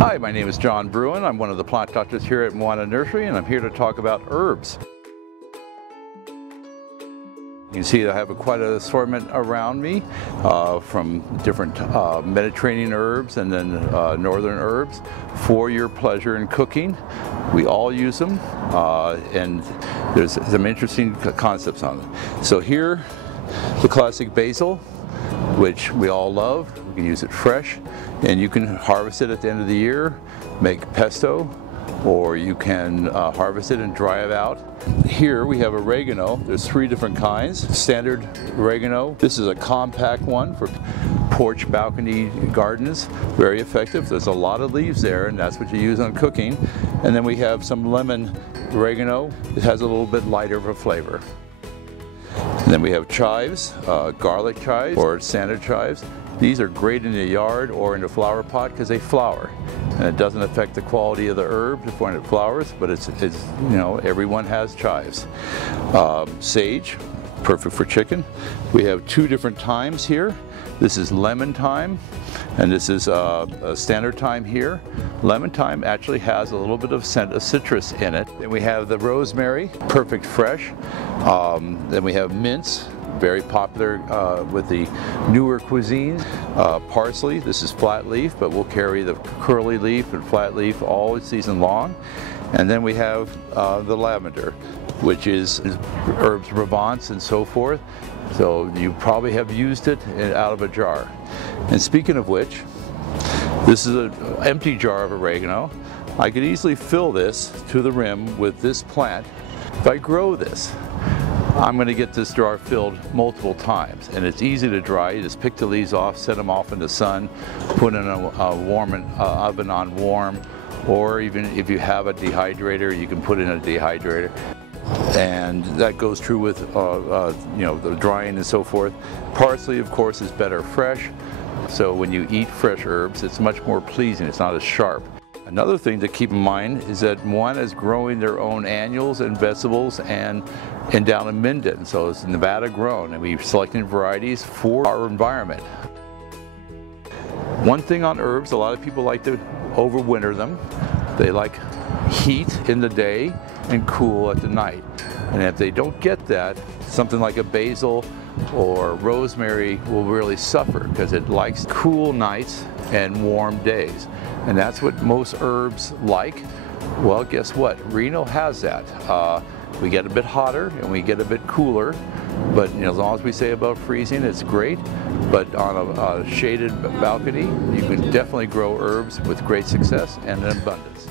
Hi, my name is John Bruyn. I'm one of the plant doctors here at Moana Nursery, and I'm here to talk about herbs. You can see I have quite an assortment around me from different Mediterranean herbs and then northern herbs for your pleasure in cooking. We all use them and there's some interesting concepts on them. So here, the classic basil, which we all love. We can use it fresh, and you can harvest it at the end of the year, make pesto, or you can harvest it and dry it out. Here we have oregano. There's 3 different kinds. Standard oregano. This is a compact one for porch, balcony gardens. Very effective. There's a lot of leaves there, and that's what you use on cooking. And then we have some lemon oregano. It has a little bit lighter of a flavor. And then we have chives, garlic chives or standard chives. These are great in the yard or in a flower pot because they flower, and it doesn't affect the quality of the herb when it flowers. But it's you know, everyone has chives. Sage, perfect for chicken. We have 2 different thymes here. This is lemon thyme, and this is a standard thyme here. Lemon thyme actually has a little bit of scent of citrus in it. Then we have the rosemary, perfect fresh. Then we have mints, very popular with the newer cuisine. Parsley, this is flat leaf, but we'll carry the curly leaf and flat leaf all season long. And then we have the lavender, which is herbs Provence and so forth. So you probably have used it out of a jar. And speaking of which, this is an empty jar of oregano. I could easily fill this to the rim with this plant. If I grow this, I'm going to get this jar filled multiple times, and it's easy to dry. You just pick the leaves off, set them off in the sun, put in a warm oven on warm, or even if you have a dehydrator, you can put in a dehydrator. And that goes true with you know, the drying and so forth. Parsley, of course, is better fresh. So when you eat fresh herbs, it's much more pleasing. It's not as sharp. Another thing to keep in mind is that Moana is growing their own annuals and vegetables and down in Minden. So it's Nevada grown, and we've selected varieties for our environment. One thing on herbs, a lot of people like to overwinter them. They like heat in the day and cool at the night. And if they don't get that, something like a basil or rosemary will really suffer because it likes cool nights and warm days. And that's what most herbs like. Well, guess what? Reno has that. We get a bit hotter and we get a bit cooler, but you know, as long as we stay above freezing, it's great. But on a shaded balcony, you can definitely grow herbs with great success and abundance.